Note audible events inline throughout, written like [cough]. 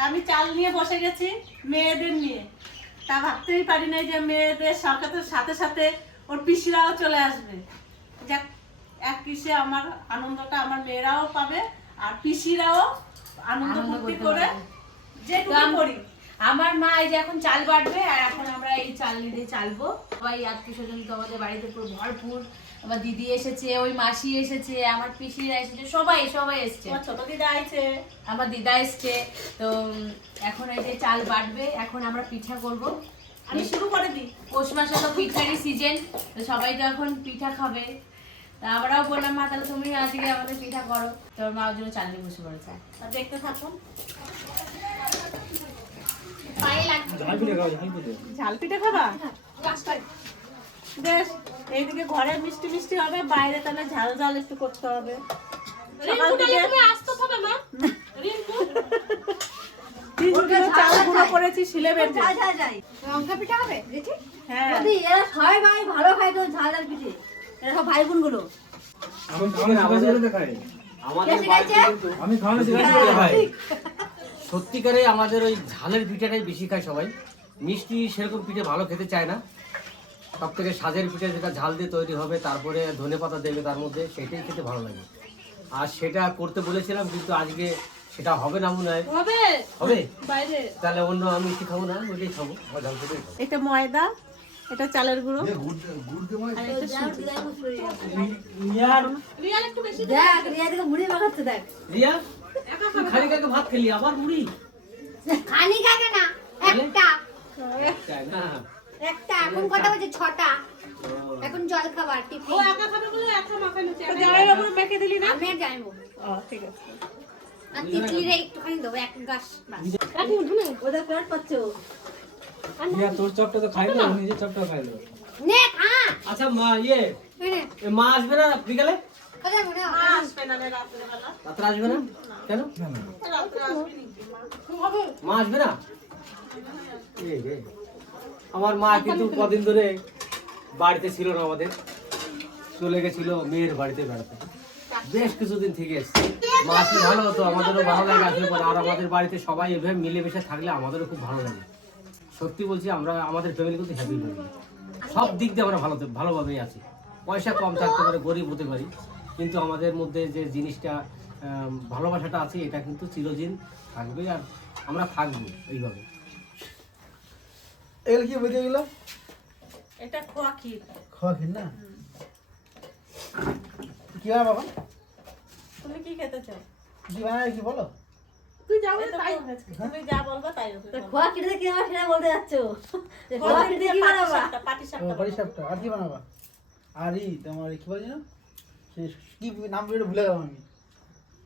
তা আমি চাল নিয়ে বসে গেছি মেয়েদের নিয়ে। তা ভাবতেই পারি না যে মেয়েদের সরকারের সাথে সাথে ওর পিসিরাও চলে আসবে। যাক এক কিসে আমার আনন্দটা আমার মেয়েরাও পাবে আর পিসিরাও আনন্দ ফুর্তি করে। যেটুকু করি। আমার মা এই যে এখন চাল বাটবে আর এখন আমরা এই চাল নিয়ে চালবো। সবাই আত্মীয় স্বজন তো আমাদের বাড়িতে পুরো ভরপুর। আমার দিদি এসেছে ওই মাসি এসেছে আমার পিসিরা এসেছে সবাই সবাই এসছে। ছোট দিদা আছে আমার দিদা এসছে তো এখন এই যে চাল বাটবে এখন আমরা পিঠা করব। আমি শুরু করে দিই। পৌষ মাসে তো পিঠারই সিজন তো সবাই তো এখন পিঠা খাবে। তা আমরাও বললাম মা তাহলে তুমি আজকে আমাদের পিঠা করো। তো মা ওর জন্য চাল নিয়ে বসে পড়েছে। দেখতে থাকুন ঝাল পিঠে খাবা? বেশ এইদিকে ঘরে মিষ্টি মিষ্টি হবে বাইরে তাহলে ঝাল ঝাল একটু করতে হবে। সকাল থেকে তিন কিলো চাল গুঁড়ো করেছি শিলে বেটে। লঙ্কা পিঠা হবে হ্যাঁ। এরা সবাই ভাই ভালো খায় তো ঝাল আর পিঠে। এরা সব ভাই বোনগুলো। আমি খাওয়ানো শিখাচ্ছি বলে খাই। কে শিখাইছে আমি খাওয়ানো শিখাচ্ছি বলে খাই। সত্যিকারে আমাদের ওই ঝালের পিঠাটাই বেশি খায় সবাই। মিষ্টি সেরকম পিঠে ভালো খেতে চায় না। সব থেকে সাজের পিঠে যেটা ঝাল দিয়ে তৈরি হবে তারপরে ধনে পাতা দেবে তার মধ্যে সেটাই খেতে ভালো লাগে। আর সেটা করতে বলেছিলাম কিন্তু আজকে সেটা হবে না মনে হয়। হবে? হবে? বাইরে। তাহলে অন্য আমি মিষ্টি খাব না? ওইটাই খাব আমার ঝাল পিঠাই খাব এটা ময়দা এটা চালের গুঁড়ো। ভাত খেলি আবার মুড়ি? খালি কাকে না একটা না। একটা এখন কটা বাজে? ছটা। এখন জল খাবার টিফিন। তো জামাইয়ের ওপরে মেখে দিলি না? আমি আর যাইবো। ও ঠিক আছে। আর তিতলিরে একটুখানি দেবো এক গাছ বাস। ওদের পেট পাচ্ছ? ইয়া, তোর চপটা তো খাই না নিজের চপটা খাই নে খা। আচ্ছা মা ইয়ে মা আসবে না বিকালে? কোথায় আসবে না রাত্রে আসবে না? কেন? মা? আসবে না? এই রে। আমার মা কিন্তু কদিন ধরে বাড়িতে ছিল না আমাদের। চলে গেছিল মেয়ের বাড়িতে বেড়াতে। বেশ কিছুদিন থেকে এসছে। মা আসলে ভালো হতো আমাদেরও ভালো লাগে আসলে পরে। আর আমাদের বাড়িতে সবাই এভাবে মিলেমিশে থাকলে আমাদেরও খুব ভালো লাগে। সত্যি বলছি আমরা আমাদের ফ্যামিলি কিন্তু হ্যাপি ফ্যামিলি সব দিক দিয়ে আমরা ভালো ভালোভাবেই আছি। পয়সা কম থাকতে পারে গরিব হতে পারি। কিন্তু আমাদের মধ্যে যে জিনিসটা ভালোবাসাটা আছে এটা কিন্তু চিরদিন থাকবে আর আমরা থাকব এইভাবে। এগুলো কি বুঝে গেল? এটা খোয়া ক্ষীর। খাওয়া খেন না? কি হয় বাবা? তুমি কি খেতে চাও? কি বানায় কি বলো? তুমি যা বলবা তাই খোয়া কেটে কি আমার সেটা বলতে যাচ্ছ? খোয়া খোয়া কেটে কি বানাবা? পাটি পাটি সাপটা আর কি বানাবা? আর ই তোমার কি না কি নাম ভুলে গেলাম আমি।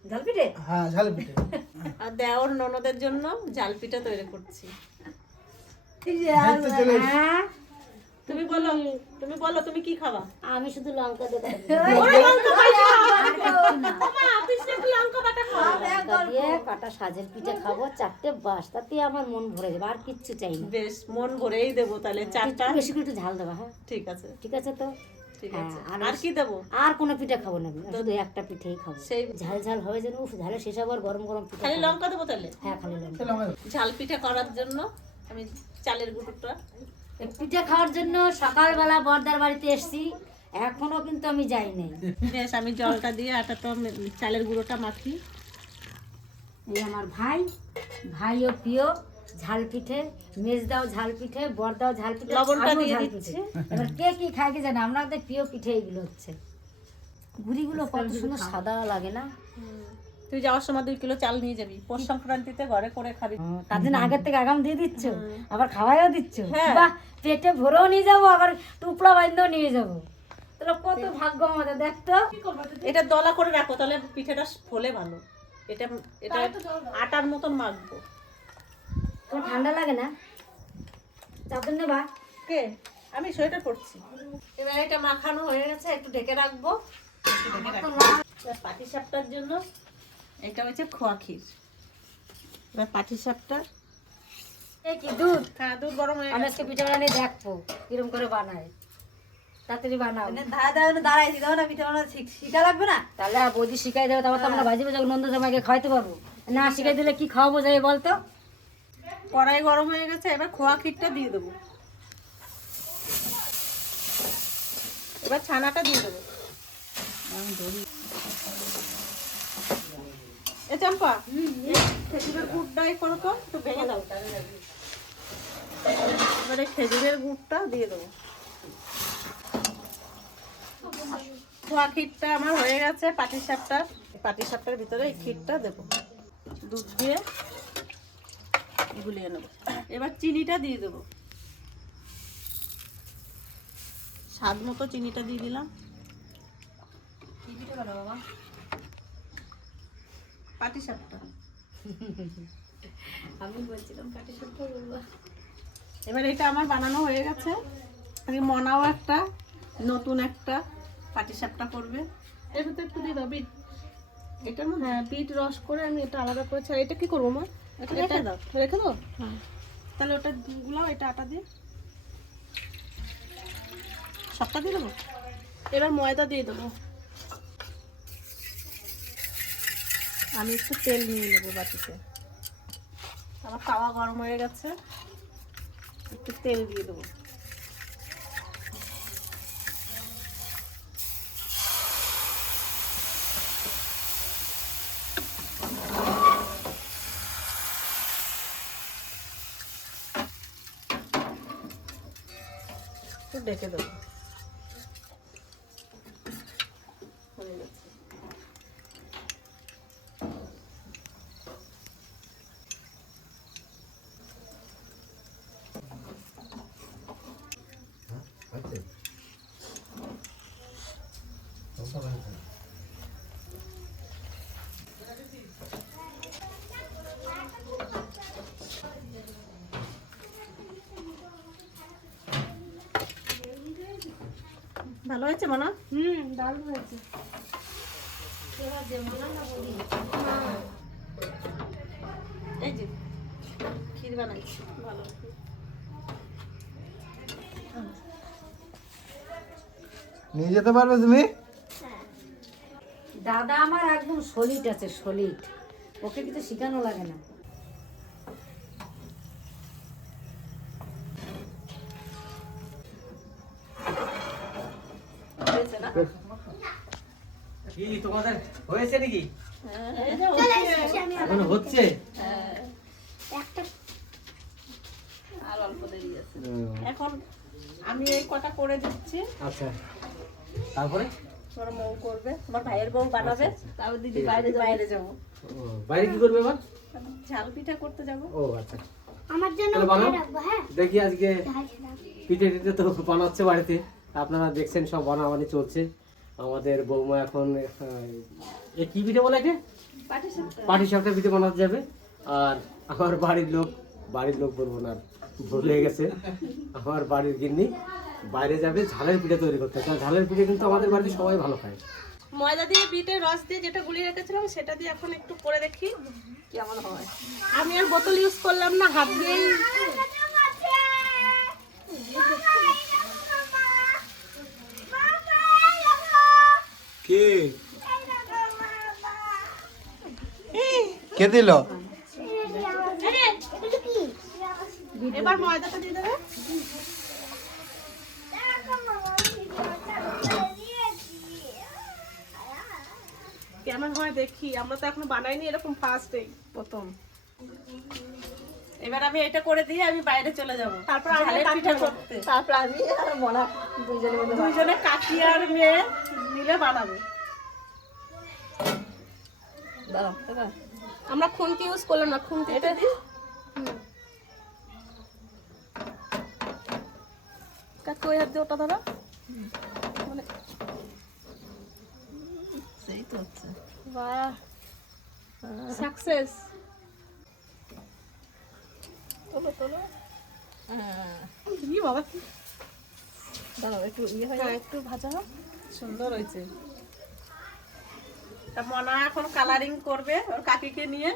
ঝাল পিঠে হ্যাঁ ঝাল পিঠে আর দেওর ননদের জন্য জালপিঠা তৈরি করছি দেখতে চলে এসেছি। হ্যাঁ তুমি বলো তুমি বলো তুমি কি খাবা? আমি শুধু লঙ্কা দেবো কাটা সাজের পিঠে খাব চারটে বাস তাতে আমার মন ভরে যাবে আর কিচ্ছু চাই না। বেশ মন ভরেই দেবো তাহলে চারটা। বেশি করে একটু ঝাল দেবা হ্যাঁ? ঠিক আছে। ঠিক আছে তো? ঠিক হ্যাঁ, আর- আর কি দেবো? আর কোনো পিঠে খাব না শুধু একটা পিঠেই খাব। সেই ঝাল ঝাল হবে যেন উফ ঝালে শেষ আবার গরম গরম পিঠে খালি লঙ্কা দেবো তাহলে? হ্যাঁ খালি লঙ্কা। ঝাল পিঠা করার জন্য আমি চালের গুঁড়োটা। পিঠে খাওয়ার জন্য সকালবেলা বর্দার বাড়িতে এসছি। এখনও কিন্তু আমি যাই নাই। বেশ আমি জলটা দিয়ে আটা তো চালের গুঁড়োটা মাখি। এই আমার ভাই ভাই ও প্রিয় ঝাল পিঠে মেজদাও ঝাল পিঠে বর্দাও ঝাল পিঠে লবণটা দিয়ে দিচ্ছি। এবার কে কি খায় কি জানে আমাদের প্রিয় পিঠে এগুলো হচ্ছে। গুড়িগুলো কত সুন্দর সাদা লাগে না। তুই যাওয়ার সময় দুই কিলো চাল নিয়ে যাবি। পৌষ সংক্রান্তিতে ঘরে করে খাবি। তার জন্য আগের থেকে আগাম দিয়ে দিচ্ছ? আবার খাওয়াইও দিচ্ছ? হ্যাঁ। বাহ পেটে ভরেও নিয়ে যাব আবার টুপলা বাইন্দেও নিয়ে যাব। তাহলে কত ভাগ্য আমাদের দেখতো এটা দলা করে রাখো তাহলে পিঠাটা ফোলে ভালো। এটা এটা আটার মতন মাখবো। তোমার ঠান্ডা লাগে না? চাদর নেবা? কে? আমি সোয়েটার পরছি। এবার এটা মাখানো হয়ে গেছে একটু ঢেকে রাখব। পাটি সাপটার জন্য এটা হচ্ছে খোয়া ক্ষীর। এবার পাটি সাপটা এই কি দুধ? হ্যাঁ দুধ গরম হয়ে আমি আজকে পিঠা বানিয়ে দেখব কিরম করে বানায়। তাড়াতাড়ি বানাও। ধারা দাঁড়াইছি তখন না পিঠে বানানো শিখ- শিখা লাগবে না? তাহলে আর বৌদি শিখাই দেবে তারপর তো আমরা ভাজি ভাজি নন্দ জামাইকে খাওয়াইতে পারব। না শিখাই দিলে কি খাওয়াবো যাই বলতো? কড়াই গরম হয়ে গেছে এবার খোয়া ক্ষীরটা দিয়ে দেবো। এবার ছানাটা দিয়ে দেবো। এ চম্পা। খেজুরের গুড়টাই করো তো একটু ভেঙে দাও। এবারে খেজুরের গুড়টা দিয়ে দেবো। খোয়া ক্ষীরটা আমার হয়ে গেছে পাটি সাপটার পাটি সাপটার ভিতরে এই ক্ষীরটা দেবো। দুধ দিয়ে গুলিয়ে নেব। এবার চিনিটা দিয়ে দেবো। স্বাদ মতো চিনিটা দিয়ে দিলাম। পাটি সাপটা আমি বলছিলাম কাটি সত্য বলব। এবার এটা আমার বানানো হয়ে গেছে। মনাও একটা নতুন একটা পাটি সাপটা করবে। এর ভিতরে একটু দিয়ে দাও বিট। এটা হ্যাঁ বিট রস করে আমি এটা আলাদা করেছি আর এটা কি করব মা? এটা রেখে দাও। রেখে দাও? হ্যাঁ। তাহলে ওটা গুলাও এটা আটা দিয়ে। সবটা দিয়ে দেবো? এবার ময়দা দিয়ে দেবো। আমি একটু তেল নিয়ে নেব বাটিতে। আমার তাওয়া গরম হয়ে গেছে। একটু তেল দিয়ে দেবো। একটু ডেকে দেবো হয়ে গেছে ভালো হয়েছে মনা? হুম দারুণ হয়েছে। এই যে ক্ষীর বানাইছি ভালো। নিয়ে যেতে পারবে তুমি? দাদা আমার একদম সলিড আছে সলিড। ওকে কিছু শেখানো লাগে না। হয়েছে নাকি? হচ্ছে। এখন হচ্ছে? আর অল্প দেরি আছে। এখন আমি এই কটা করে দিচ্ছি। আচ্ছা। তারপরে? তোমার বউ করবে। তোমার ভাইয়ের বউ বানাবে। তাও দিদি বাইরে বাইরে যাব। বাইরে কি করবে এবার? ঝাল পিঠা করতে যাব। ও আচ্ছা। আমার জন্য রাখব হ্যাঁ? দেখি আজকে পিঠে টিঠে তো বানাচ্ছে বাড়িতে। আপনারা দেখছেন সব বানাবানি চলছে। আমাদের বৌমা এখন এ কি পিঠে বলে পাটি সাপটা পাটি সাপটা পিঠে বানাতে যাবে। আর আমার বাড়ির লোক বাড়ির লোক বলব না ভুলে গেছে। আমার বাড়ির গিন্নি বাইরে যাবে ঝালের পিঠে তৈরি করতে। কারণ ঝালের পিঠে কিন্তু আমাদের বাড়িতে সবাই ভালো খায়। ময়দা দিয়ে বিটের রস দিয়ে যেটা গুলিয়ে রেখেছিলাম সেটা দিয়ে এখন একটু করে দেখি কেমন হয়। আমি আর বোতল ইউজ করলাম না হাত দিয়েই কে? কে দিল? এবার ময়দাটা দিয়ে দেবে। কেমন হয় দেখি আমরা তো এখনও বানাইনি এরকম ফার্স্টেই প্রথম। এবার আমি এটা করে দিয়ে আমি বাইরে চলে যাব। তারপর আমি পিঠা করতে। তারপর আমি আর মনা দুজনে মিলে দুইজনে কাকি আর মেয়ে। মিলে বানাবে। আমরা খুন্তি ইউজ করলাম না খুন্তি এটা দিই কাকু ওই হাত দিয়ে ওটা ধরো। সেই তো হচ্ছে। বাহ। সাকসেস তোলো তোলো। কি বাবা কি? দাঁড়াও একটু ইয়ে হয় হ্যাঁ, একটু ভাজা হোক। সুন্দর হয়েছে। তা মনা এখন কালারিং করবে ওর কাকিকে নিয়ে।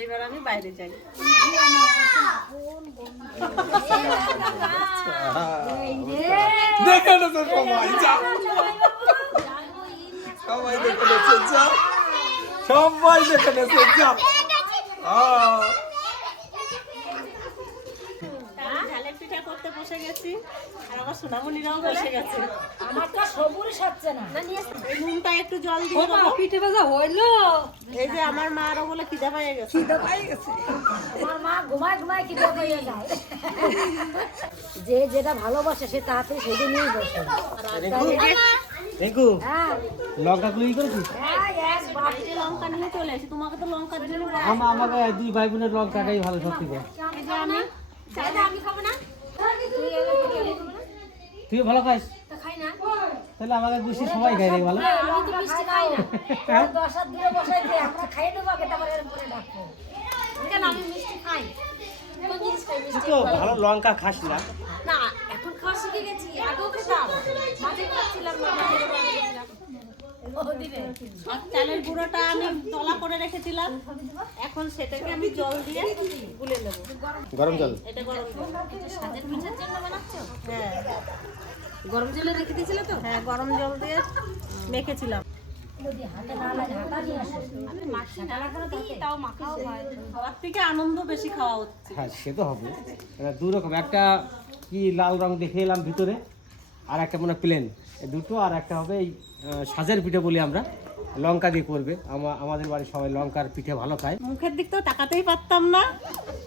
এইবার আমি বাইরে যাই। সবাই দেখে নেছে যা সবাই দেখে নেছে যা। বসে গেছি আর আমার সোনামণিরাও বসে গেছে। আমার তো সবুরই সাচ্ছে না এই নুনটা একটু জল দিয়ে দেবো। পিঠে ভাজা হইল এই যে আমার মা আরও বলে খিদে পাইয়ে গেছে। আমার মা ঘুমায় ঘুমায় করে যায়। যে যেটা ভালোবাসে সে তাতে সেটা নিয়েই বসে। রিঙ্কু হ্যাঁ। লঙ্কা গুলো করেছিস? হ্যাঁ, এক বাটি। লঙ্কা নিয়ে চলে এসেছি তোমাকে তো লঙ্কার জন্য আমাকে দুই ভাই বোনের লঙ্কাটাই ভালো সব থেকে এই যে আমি আমি খাব না? তুই ভালো খাস তাহলে আমাকে বুঝি সবাই খাই রে ভালো মিষ্টি তো ভালো লঙ্কা খাস না। না এখন খাওয়া শিখে গেছি আগেও খেতাম। মাঝে খাচ্ছিলাম চালের গুঁড়োটা আমি দলা করে রেখেছিলাম। এখন সেটাকে আমি জল দিয়ে গুলে নেব। গরম জল? এটা গরম জল। সাজের পিঠার জন্য বানাচ্ছ? হ্যাঁ। গরম জলে রেখে দিয়েছিলে তো? হ্যাঁ গরম জল দিয়ে মেখেছিলাম। যদি হাতে না লাগে হাতা নিয়ে আসো। মাখা লাগবে না তাতে তাও মাখাও হয়। খাওয়ার থেকে আনন্দ বেশি খাওয়া হচ্ছে। হ্যাঁ সে তো হবে। দু রকম একটা কি লাল রং দেখে এলাম ভিতরে আর একটা মনে প্লেন দুটো আর একটা হবে এই সাজের পিঠে বলি আমরা। লঙ্কা দিয়ে করবে। আমাদের বাড়ির সবাই লঙ্কার পিঠে ভালো খায়। মুখের দিক তো তাকাতেই পারতাম না।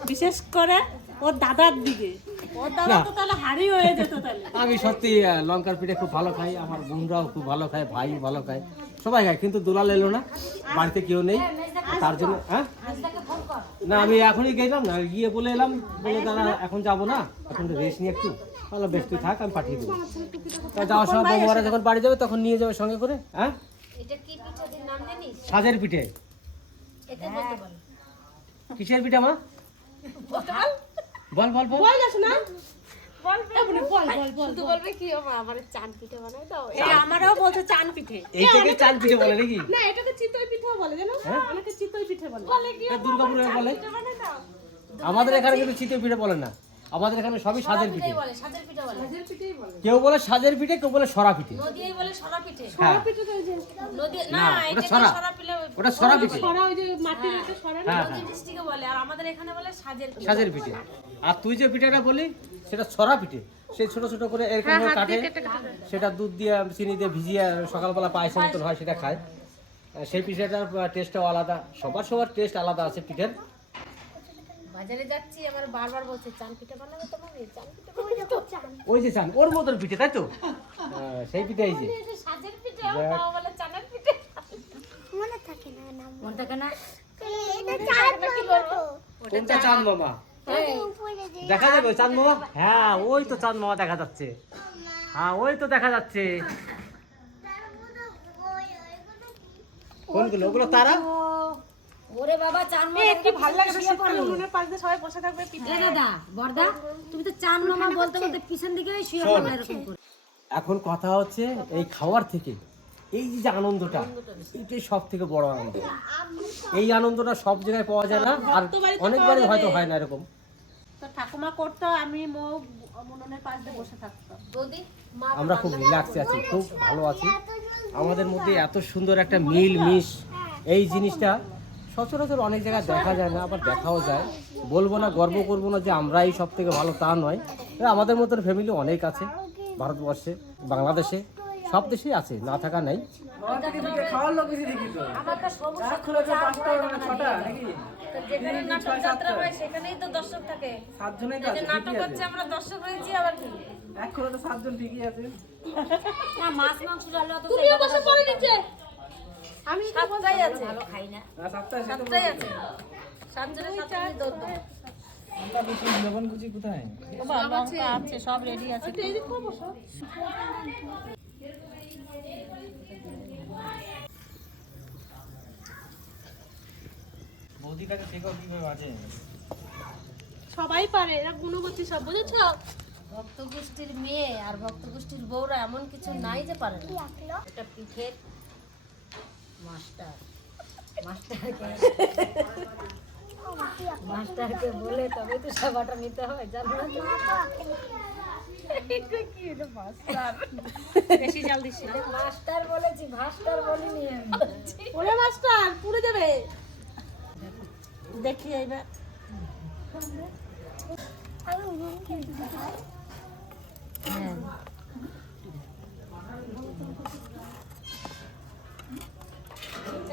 বিশেষ করে ওর দাদার দিকে। আমি সত্যি লঙ্কার পিঠে খুব ভালো খাই। আমার বোনরাও খুব ভালো খায় ভাইও ভালো খায়। সবাই খায় কিন্তু দোলাল এলো না। বাড়িতে কেউ নেই। তার জন্য হ্যাঁ? না আমি এখনই গেলাম। না গিয়ে বলে এলাম। বলে দাদা এখন যাব না। এখন রেস্ট নিয়ে একটু। ভালো বেশ তুই থাক আমি পাঠিয়ে দেবো। তা যাওয়ার সময় বৌমারা যখন বাড়ি যাবে তখন নিয়ে যাবে সঙ্গে করে হ্যাঁ? সাজের পিঠে। এটা কিসের পিঠে মা? বল। বল বল শুধু বলবে কি ও মা আমার চান পিঠে বানাই দাও। এটা আমারও বলছে চান পিঠে। এইটাকে বলে না এটাকে চিতই পিঠেও বলে জানো? অনেকে চিতই পিঠে বলে। এটা দুর্গাপুরে বলে। আমাদের এখানে কিন্তু চিতই পিঠে বলে না। আমাদের এখানে সবই সাজের পিঠে। বলে সাজের পিঠা বলে। কেউ বলে সাজের পিঠে কেউ বলে সরা পিঠে। নদিয়াই বলে সরা পিঠে। হ্যাঁ। নদী না, না ওটা সরা। সরা সরা পিঠে। সরা হ্যাঁ। হ্যাঁ ডিস্ট্রিক্টে বলে আর আমাদের এখানে বলে সাজের পিঠে। আর তুই যে পিঠাটা বলি সেটা ছড়া পিঠে। সেই ছোট ছোট করে এরকম হ্যাঁ, কাটে। সেটা দুধ দিয়ে চিনি দিয়ে ভিজিয়ে সকালবেলা পায়েসের মতন হয় সেটা খায়। সেই পিঠাটার টেস্টটাও আলাদা। সবার সবার টেস্ট আলাদা আছে পিঠের। বাজারে যাচ্ছি আমার বারবার বলছে চান পিঠা বানাবে তোমার চান পিঠা বানাবে তো। চান। ওই যে চান ওর মতন পিঠে তাই তো? হ্যাঁ, সেই পিঠে এই যে সাজের পিঠা তাও বলে চানের পিঠে। মনে থাকে না নাম মন। থাকে না? এটা চান কোনটা মামা? দেখা যাবে চাঁদ মামা? হ্যাঁ ওই তো চাঁদ মামা দেখা যাচ্ছে। হ্যাঁ ওই তো দেখা যাচ্ছে। কোনগুলো? ওগুলো তারা? ওরে বাবা মা কি ভালো লাগে উনুনের পাশ দিয়ে সবাই বসে থাকবে পিঠে। দাদা বর্দা তুমি তো চান মামা বলতে বলতে পিছন দিকে শুয়ে পড়লে এরকম করে। এখন কথা হচ্ছে এই খাওয়ার থেকে। এই যে আনন্দটা এটাই সব থেকে বড় আনন্দ। এই আনন্দটা সব জায়গায় পাওয়া যায় না আর অনেকবারই হয়তো হয় না এরকম। তো ঠাকুমা করতো আমি মো উনুনের পাশ দিয়ে বসে থাকতাম। আমরা খুব রিল্যাক্সে আছি খুব ভালো আছি। আমাদের মধ্যে এত সুন্দর একটা মিল মিশ এই জিনিসটা সচরাচর অনেক জায়গায় দেখা যায় না আবার দেখাও যায়। বলব না গর্ব করব না যে আমরাই সব থেকে ভালো তা নয়। আমাদের মতন ফ্যামিলি অনেক আছে ভারতবর্ষে বাংলাদেশে সব দেশেই আছে না থাকা নাই। আমার তো সবুজ সবুজ চা ছটা নাকি যেখানে নাটক যাত্রা সেখানেই তো দর্শক থাকে। সাতজনেই তো এই যে নাটক হচ্ছে আমরা দর্শক হয়েছি আবার কি এখনও তো সাতজন ঠিকই আছে মাছ মাংস আমি সাতটাই আছে। ভালো খাই না। না সাতটাই আছে। কোথায়? লঙ্কা সব রেডি বৌদিটাকে শেখাও কীভাবে আছে সবাই পারে এরা গুণবতী সব বুঝেছ? ভক্ত গোষ্ঠীর মেয়ে আর ভক্ত গোষ্ঠীর বউরা এমন কিছু নাই যে পারে না। এটা পিঠের মাস্টার। মাস্টারকে মাস্টারকে বলে তবে তো সেবাটা নিতে হয় জানো মাস্টার? বলেছি ভাস্টার বলিনি ওরে মাস্টার পুড়ে যাবে। দেখি এইবার। হ্যাঁ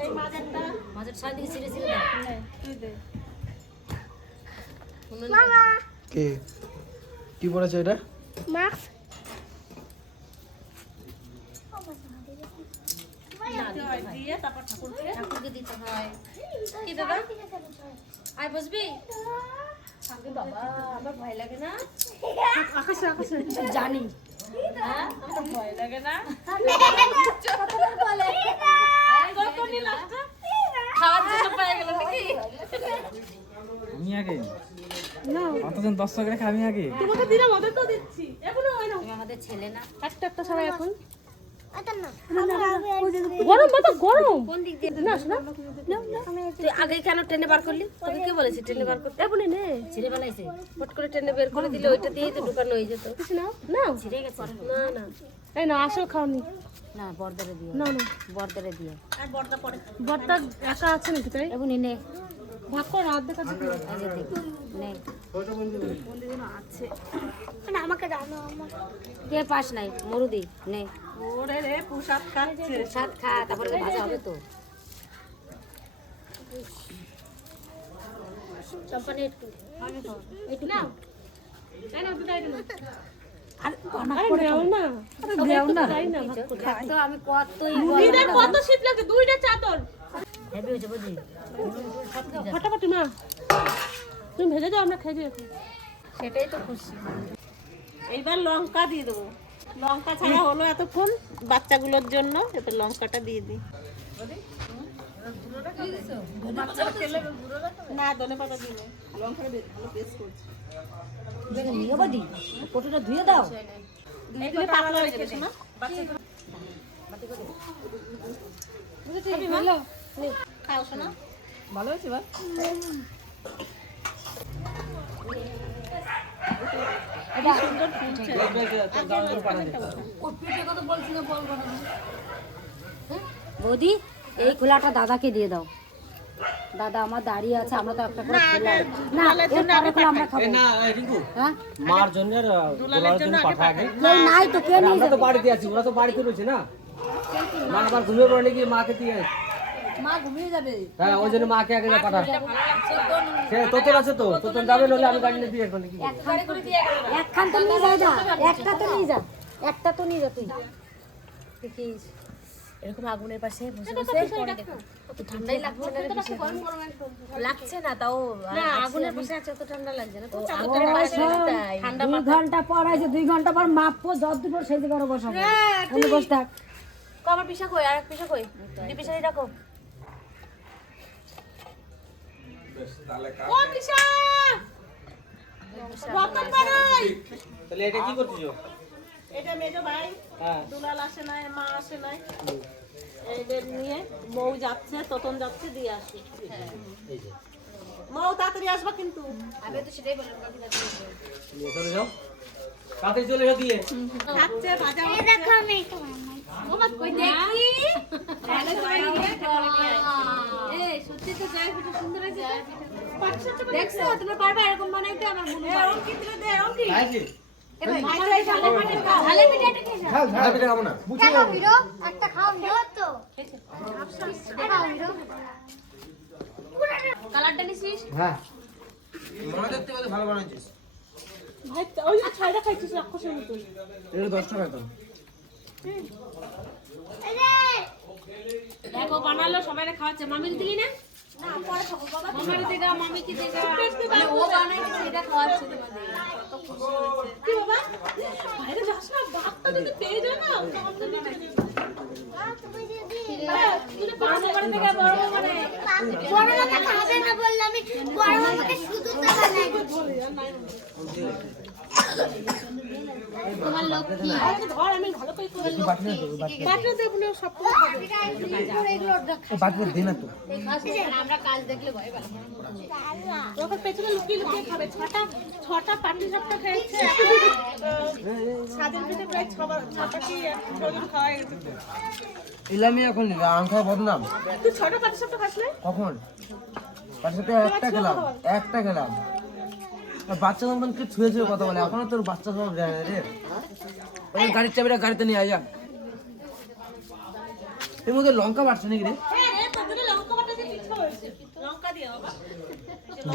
এই মাঝেরটা মাছের সাইড থেকে ছিঁড়ে ছিঁড়ে দাও নে, তুই দে কে? কি পড়েছে এটা? দিতে দিয়ে তারপর ঠাকুরকে ঠাকুরকে দিতে হয়। কি দাদা? আয় বসবি। বাবা আমার ভয় লাগে না। আকাশে আকাশে। জানি। হ্যাঁ? ভয় লাগে না। [laughs] আমি আগে। অতজন দর্শক রেখে আমি আগে। তোমাকে দিলাম ওদের তো দিচ্ছি। এখনও হয় না। আমাদের ছেলে না। একটা একটা সবাই এখন। গরম বাবা গরম। কোন দিক দিয়ে? না শোনা। তুই আগে কেন ট্রেনে বার করলি? তোকে কে বলেছে ট্রেনে বার করতে? এখনই নে। ছিঁড়ে বানাইছে। ফট করে ট্রেনে বের করে দিলে ওইটা দিয়েই তো ঢুকানো হয়ে যেত। ছিঁড়ে গেছে। না না। এই না আসল খাওনি। না বর্দারে দিয়ে না না। বর্দারে দিয়ে আর পরে একা আছে নাকি তাই? এবং নে। ভাগ কর রাত দেখা দেখ নে। কে পাস নাই? মরুদি নে। ওরে রে খাচ্ছে। খা তারপরে তো ভাজা হবে তো। চম্পানি একটু। একটু নাও তাই না তাই ফাটাফাটি মা। তুমি ভেজে দাও আমরা খেয়ে যাই সেটাই তো খুশি। এইবার লঙ্কা দিয়ে দেবো। লঙ্কা ছাড়া হলো এতক্ষণ বাচ্চাগুলোর জন্য। এবার লঙ্কাটা দিয়ে দিই। না ধনে পাতা দিই না। লঙ্কাটা ভালো পেস্ট করছি। নিয়ে বাদি কতটা ধুয়ে দাও। এগুলো পাতলা হয়ে যাবে শোনা বাচ্চাদের খাও শোনা বৌদি এই খোলাটা দাদাকে দিয়ে দাও। দাদা আমার দাঁড়িয়ে আছে আমরা তো একটা করে খোলা। না এর পরে খোলা আমরা খাব। না রিঙ্কু হ্যাঁ? মার জন্য আর জন্য পাঠা আগে কেউ নাই তো কে নিয়ে তো বাড়িতে আছি ওরা তো বাড়িতে রয়েছে না? মা আবার ঘুমিয়ে পড়ে নাকি মাকে দিয়ে? মা ঘুমিয়ে যাবে। হ্যাঁ ওই জন্য মাকে আগে পাঠা সে তোতন আছে তো তোতন যাবে নলে আমি গাড়ি নিয়ে দিয়ে আসব নাকি? একখান তো নিয়ে যাই একটা তো নিয়ে যা একটা তো নিয়ে যা তুই। দেখিস। এরকম আগুনের পাশে বসে বসে ঠান্ডাই লাগছে না। লাগছে তাও না আগুনের পাশে আছে তো ঠান্ডা লাগছে না। তো আগুনের পাশে ঠান্ডা দুই ঘণ্টা পর আছে দুই ঘণ্টা পর মাপবো যত দুপুর সেই দিকে বসাবো। ওখানে বসে থাক। কো আমার পিসা কই আর এক পিসা কই? দি পিসা রাখো। ও পিসা! তাহলে এটা কি করছিস এটা মেজো ভাই হ্যাঁ। দুলাল আসে নাই মা আসে নাই। এদের নিয়ে বউ যাচ্ছে ততন যাচ্ছে দিয়ে আসি। মৌ তাড়াতাড়ি আসবা কিন্তু। নিয়ে চলে যাও। তাড়াতাড়ি চলে যাও দিয়ে। খাচ্ছে ভাজা হচ্ছে। এই সত্যি তো জয় পিঠা সুন্দর আছে দেখছ তোমরা পারবা এরকম বানাইতে? আমার মনে হয়। অঙ্কিত দে অঙ্কিত। খাইছি কালারটা নিছিস? হ্যাঁ। মনে দেখতে ভালো বানাইছিস। ভাই ওই যে ছয়টা খাইছিস রাক্ষসের মতো। এটা দশ টাকা তো দেখো বানালো সবাই খাওয়াচ্ছে। মামির দিলি না মামির দিদা মামি কি দিদা মানে ও বানাইছে। সেটা খাওয়াচ্ছে তোমাদের কি বাবা বাইরে যাস না বাপটা যদি পেয়ে যায় না তো আমাদের নিচে দিয়ে দিবে। বড় মামা খাবে না বললে আমি বড় মামাকে শুধু তো বানাই। তোমার লক্ষ্মী। আরে ধর আমি ভালো করে করে বাটা দেবো না সব কিছু খাবে। বাকি দে না তো। আমরা কাজ দেখলে ভয় পাই। ওখানে পেছনে লুকিয়ে লুকিয়ে খাবে ছটা ছটা পাটি সাপটা খেয়েছে। সাদের পেটে প্রায় ছবার ছটা কি ছজন খাওয়া গেছে। এলামি এখন খাওয়া বদনাম। তুই ছটা পাটি সাপটা খাস না কখন সাথে একটা খেলাম একটা খেলাম। বাচ্চা যখন কে ছুঁয়ে ছুঁয়ে কথা বলে। এখনও তোর বাচ্চা সব যায় না রে। ওই গাড়ির চাবিটা গাড়িতে নিয়ে আয় এর মধ্যে লঙ্কা বাড়ছে নাকি রে?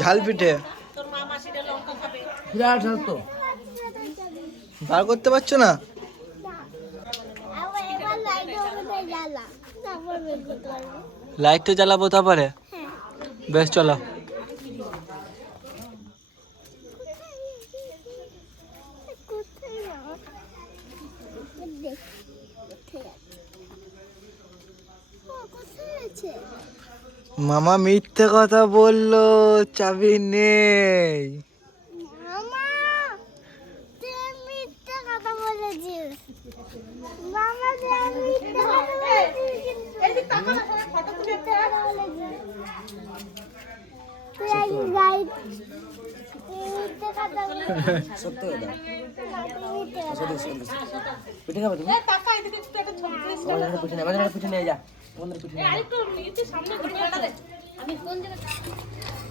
ঝাল পিঠে? বিরাট ঝাল তো। বার করতে পারছ না? লাইট তো জ্বালাবো তারপরে। বেশ চলো মামা মিথ্যে কথা বলল চাবি নেই মামা তুই মিথ্যে কথা বলেছিস মামা তুই মিথ্যে কথা বলেছিস মিথ্যে কথা বলেছিস। তুই আগে গাই তুই মিথ্যে কথা বলেছিস সত্য তুই মিথ্যে কথা বলেছিস। পিঠে খাবে তুমি পিঠে নেই যা।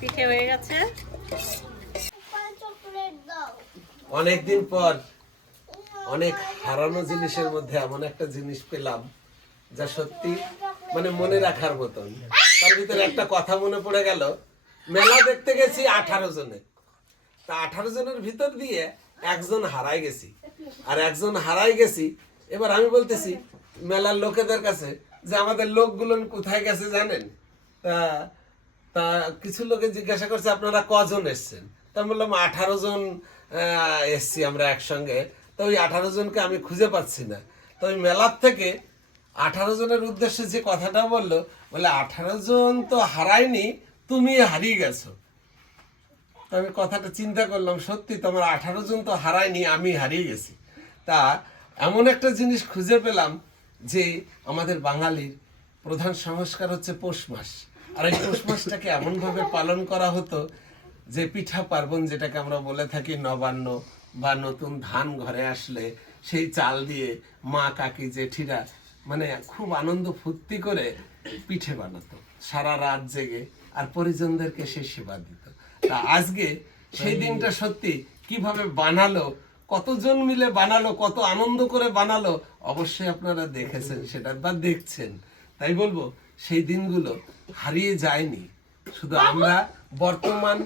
পিঠে নিয়ে হয়ে গেছে পাঁচ চকলেট দাও অনেকদিন পর অনেক হারানো জিনিসের মধ্যে এমন একটা জিনিস পেলাম যা সত্যি মানে মনে রাখার মতন। তার ভিতরে একটা কথা মনে পড়ে গেল। মেলা দেখতে গেছি আঠারো জনে। তা আঠারো জনের ভিতর দিয়ে একজন হারাই গেছি। আর একজন হারাই গেছি এবার আমি বলতেছি মেলার লোকেদের কাছে যে আমাদের লোকগুলো কোথায় গেছে জানেন? তা তা কিছু লোকে জিজ্ঞাসা করছে, আপনারা কজন এসছেন? তা বললাম, আঠারো জন এসছি আমরা একসঙ্গে। তো ওই আঠারো জনকে আমি খুঁজে পাচ্ছি না। তো ওই মেলার থেকে আঠারো জনের উদ্দেশ্যে যে কথাটা বলল, বলে, আঠারো জন তো হারায়নি, তুমি হারিয়ে গেছো। আমি কথাটা চিন্তা করলাম, সত্যি তোমার আঠারো জন তো হারায়নি, আমি হারিয়ে গেছি। তা এমন একটা জিনিস খুঁজে পেলাম যে আমাদের বাঙালির প্রধান সংস্কার হচ্ছে পৌষ মাস। আর এই পৌষ মাসটাকে এমনভাবে পালন করা হতো যে পিঠা পার্বণ যেটাকে আমরা বলে থাকি নবান্ন বা নতুন ধান ঘরে আসলে সেই চাল দিয়ে মা কাকি জেঠিরা মানে খুব আনন্দ ফুর্তি করে পিঠে বানাতো। সারা রাত জেগে আর পরিজনদেরকে সে সেবা দিত। তা আজকে সেই দিনটা সত্যি কীভাবে বানালো কতজন মিলে বানালো, কত আনন্দ করে বানালো, অবশ্যই আপনারা দেখেছেন, সেটা বা দেখছেন। তাই বলব, সেই দিনগুলো হারিয়ে যায়নি। শুধু আমরা বর্তমান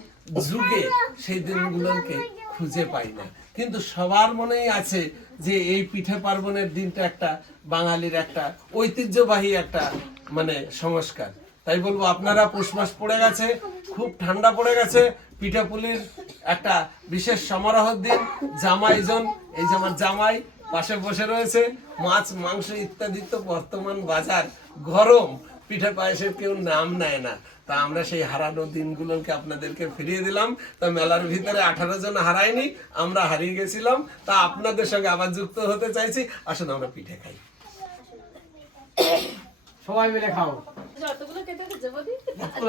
যুগে সেই দিনগুলোকে খুঁজে পাই না। কিন্তু সবার মনেই আছে যে এই পিঠে পার্বণের দিনটা একটা বাঙালির একটা ঐতিহ্যবাহী একটা মানে সংস্কার। তাই বলব, আপনারা পৌষ মাস পড়ে গেছে, খুব ঠান্ডা পড়ে গেছে। পিঠাপুলির একটা বিশেষ সমারোহের দিন, জামাইজন, এই যে আমার জামাই পাশে বসে রয়েছে, মাছ, মাংস ইত্যাদি তো বর্তমান বাজার, গরম। পিঠে পায়েসের কেউ নাম নেয় না। তা আমরা সেই হারানো দিনগুলোকে আপনাদেরকে ফিরিয়ে দিলাম। তা মেলার ভিতরে আঠারো জন হারায়নি, আমরা হারিয়ে গেছিলাম। তা আপনাদের সঙ্গে আবার যুক্ত হতে চাইছি। আসুন আমরা পিঠে খাই। সবাই মিলে খাও।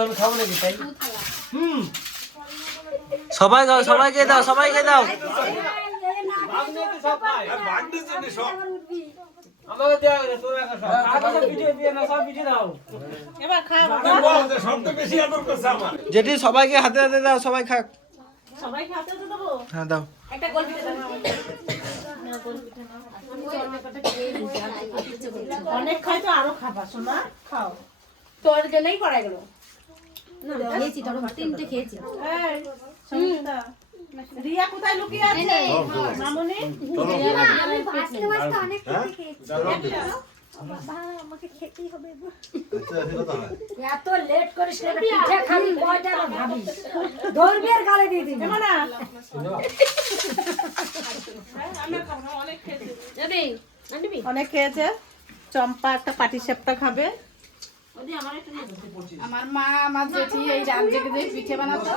আমি খাব নাকি তাই? সবাই খাও সবাইকে দাও সবাইকে দাও। যেটি সবাইকে হাতে হাতে দাও সবাই খাক। হ্যাঁ দাও। অনেক খাই তো আরও খাবা শোনা খাও। তোর জন্যই করা গেল। খেয়েছি তিনটে খেয়েছি। রিয়া কোথায় লুকিয়ে আছে? মামনি? আমি ভাজতে ভাজতে অনেক খেয়েছি। আমাকে খেতেই হবে এত লেট করিস না পিঠে খাবি কয়টা আবার ভাবিস? ধর্মের গালে দিয়ে দিবি। না অনেক খেয়েছে। চম্পা একটা পাটি সেপটা খাবে। আমার মা আমার জেঠি এই রাত জেগে জেগে পিঠে বানাতো।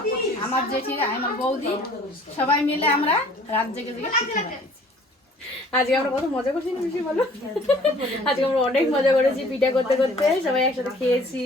আমার জেঠি আমার বৌদি সবাই মিলে আমরা রাত জেগে জেগে পিঠে আজকে আমরা কত মজা করছি বেশি বলো? আজকে আমরা অনেক মজা করেছি পিঠা করতে করতে। সবাই একসাথে খেয়েছি।